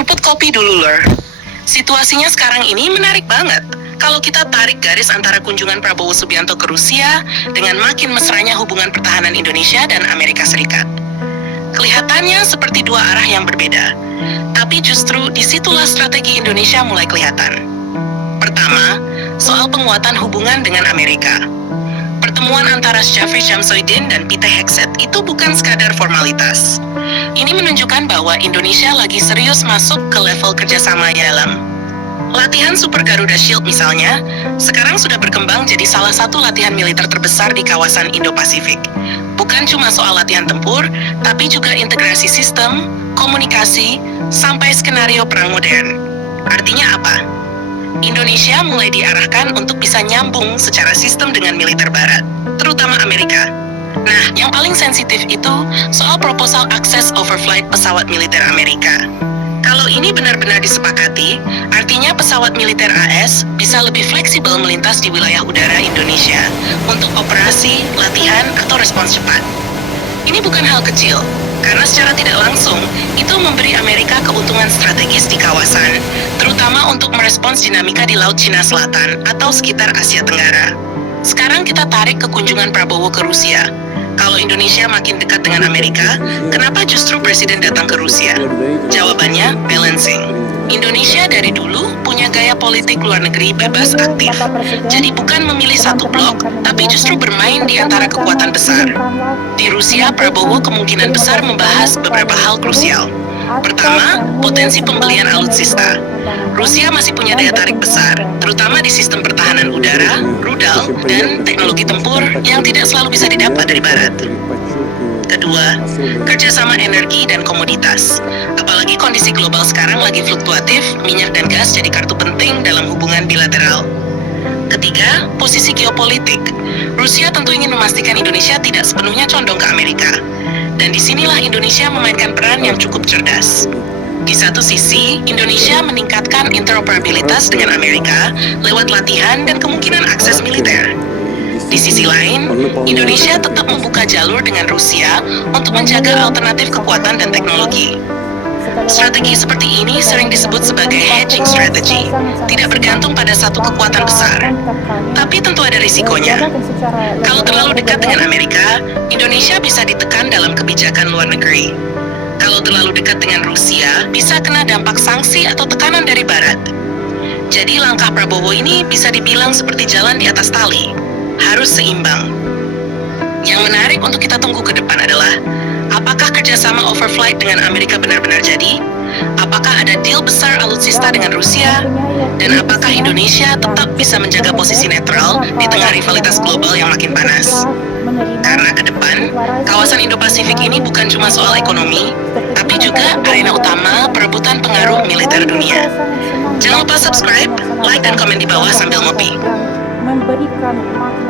Seruput kopi dulu, lur. Situasinya sekarang ini menarik banget. Kalau kita tarik garis antara kunjungan Prabowo Subianto ke Rusia dengan makin mesranya hubungan pertahanan Indonesia dan Amerika Serikat. Kelihatannya seperti dua arah yang berbeda. Tapi justru disitulah strategi Indonesia mulai kelihatan. Pertama, soal penguatan hubungan dengan Amerika. Pertemuan antara Jeffrey Jamsudin dan Pete Hegseth itu bukan sekadar formalitas. Ini menunjukkan bahwa Indonesia lagi serius masuk ke level kerjasama dalam. Latihan Super Garuda Shield misalnya, sekarang sudah berkembang jadi salah satu latihan militer terbesar di kawasan Indo-Pasifik. Bukan cuma soal latihan tempur, tapi juga integrasi sistem, komunikasi, sampai skenario perang modern. Artinya apa? Indonesia mulai diarahkan untuk bisa nyambung secara sistem dengan militer barat, terutama Amerika. Nah, yang paling sensitif itu soal proposal akses overflight pesawat militer Amerika. Kalau ini benar-benar disepakati, artinya pesawat militer AS bisa lebih fleksibel melintas di wilayah udara Indonesia untuk operasi, latihan, atau respons cepat. Ini bukan hal kecil, karena secara tidak langsung, itu memberi Amerika keuntungan strategis di kawasan, terutama untuk merespons dinamika di Laut Cina Selatan atau sekitar Asia Tenggara. Sekarang kita tarik ke kunjungan Prabowo ke Rusia. Kalau Indonesia makin dekat dengan Amerika, kenapa justru Presiden datang ke Rusia? Jawabannya, balancing. Indonesia dari dulu punya gaya politik luar negeri bebas aktif. Jadi bukan memilih satu blok, tapi justru bermain di antara kekuatan besar. Di Rusia, Prabowo kemungkinan besar membahas beberapa hal krusial. Pertama, potensi pembelian alutsista. Rusia masih punya daya tarik besar, terutama di sistem pertahanan udara, rudal, dan teknologi tempur yang tidak selalu bisa didapat dari Barat. Kedua, kerjasama energi dan komoditas. Apalagi kondisi global sekarang lagi fluktuatif, minyak dan gas jadi kartu penting dalam hubungan bilateral. Ketiga, posisi geopolitik. Rusia tentu ingin memastikan Indonesia tidak sepenuhnya condong ke Amerika. Dan disinilah Indonesia memainkan peran yang cukup cerdas. Di satu sisi, Indonesia meningkatkan interoperabilitas dengan Amerika lewat latihan dan kemungkinan akses militer. Di sisi lain, Indonesia tetap membuka jalur dengan Rusia untuk menjaga alternatif kekuatan dan teknologi. Strategi seperti ini sering disebut sebagai hedging strategy, tidak bergantung pada satu kekuatan besar. Tapi tentu ada risikonya. Kalau terlalu dekat dengan Amerika, Indonesia bisa ditekan dalam kebijakan luar negeri. Kalau terlalu dekat dengan Rusia, bisa kena dampak sanksi atau tekanan dari Barat. Jadi langkah Prabowo ini bisa dibilang seperti jalan di atas tali, harus seimbang. Yang menarik untuk kita tunggu ke depan adalah, apakah kerjasama overflight dengan Amerika benar-benar jadi? Apakah ada deal besar alutsista dengan Rusia? Dan apakah Indonesia tetap bisa menjaga posisi netral di tengah rivalitas global yang makin panas? Karena ke depan, kawasan Indo-Pasifik ini bukan cuma soal ekonomi, tapi juga arena utama perebutan pengaruh militer dunia. Jangan lupa subscribe, like, dan komen di bawah sambil ngopi. Memberikan makna